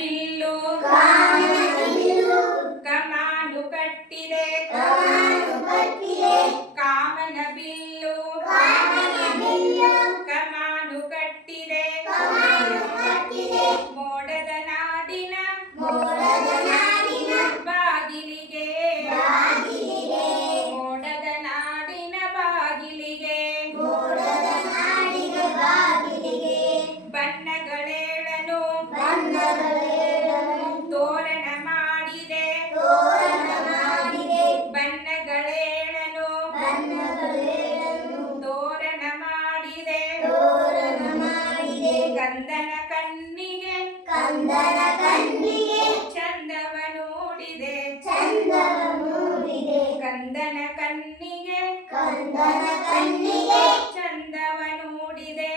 bill ಕಮಾನು ಕಟ್ಟಿದೆ ಕಾಮನ bill ಕಮಾನು ಕಟ್ಟಿದೆ ಮೋಡದ ನಾಡಿನ ಬಾಗಿಲಿಗೆ ಮೋಡದ ನಾಡಿನ ಬಾಗಿಲಿಗೆ ಬಣ್ಣಗಳೇಳನು ತೋರಣ ಮಾಡಿದೆ ಬಣ್ಣಗಳೇಳನು ತೋರಣ ಮಾಡಿದೆ ಕಂದನ ಕಣ್ಣಿಗೆ ಚಂದವ ನೋಡಿದೆ ಕಂದನ ಕಣ್ಣಿಗೆ ಚಂದವ ನೋಡಿದೆ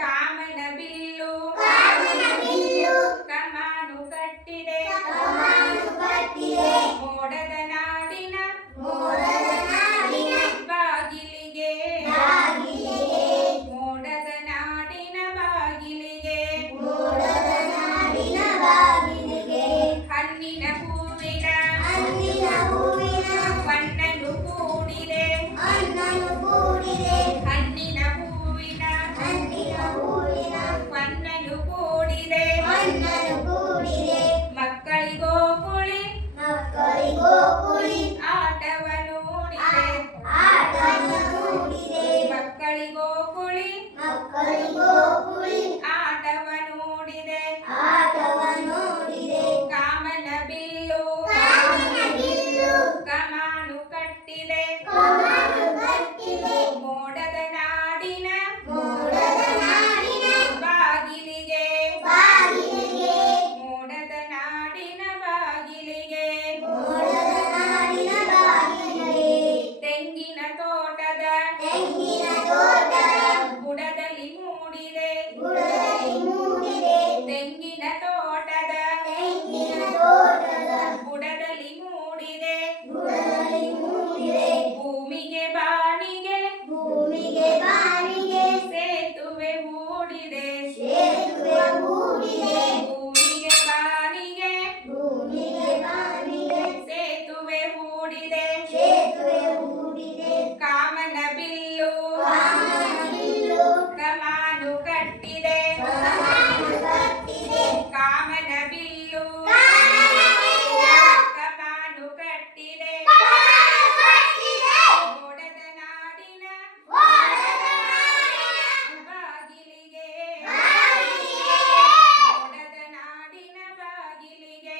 ಕಾಮನ ಬಿಲ್ಲು ಕಮಾನು ಕಟ್ಟಿದೆ ಮೋಡದ ನಾಡಿನ ಬಾಗಿಲಿಗೆ ಮೋಡದ ನಾಡಿನ ಬಾಗಿಲಿಗೆ ಹಣ್ಣಿನ ಹೂವಿನ ಬಣ್ಣನು ಕೂಡಿದೆ ಹಣ್ಣಿನ ಹೂವಿನ ಬಣ್ಣನು ಕೂಡಿದೆ ಮಕ್ಕಳಿಗೋ ಕುಳಿ ಆಟವ ನೋಡಿದೆ ಮಕ್ಕಳಿಗೋ ಕುಳಿ ಆಟವ ನೋಡಿದೆ ಕಾಮನ ಬಿಲ್ಲು ಕಮಾನು ಕಟ್ಟಿದೆ ಮೋಡದ ನಾಡಿನ ಬಾಗಿಲಿಗೆ ಮೋಡದ ನಾಡಿನ ಬಾಗಿಲಿಗೆ ತೆಂಗಿನ ತೋಟದ ಬುಡದಲ್ಲಿ ಮೂಡಿದೆ ತೆಂಗಿನ ತೋಟದ ಬುಡದಲ್ಲಿ ಮೂಡಿದೆ ಭೂಮಿಗೆ ಬಾನಿಗೆ ಸೇತುವೆ ಹೂಡಿದೆ ಭೂಮಿಗೆ ಬಾನಿಗೆ ಸೇತುವೆ ಹೂಡಿದೆ ಕಾಮನ ಬಿಲ್ಲು ಕಮಾನು ಕಟ್ಟಿದೆ ಕಾಮನ ಬಿಲ್ಲು ಕಮಾನು ಕಟ್ಟಿದೆ ಮೋಡದ ನಾಡಿನ ಬಾಗಿಲಿಗೆ ಮೋಡದ ನಾಡಿನ ಬಾಗಿಲಿಗೆ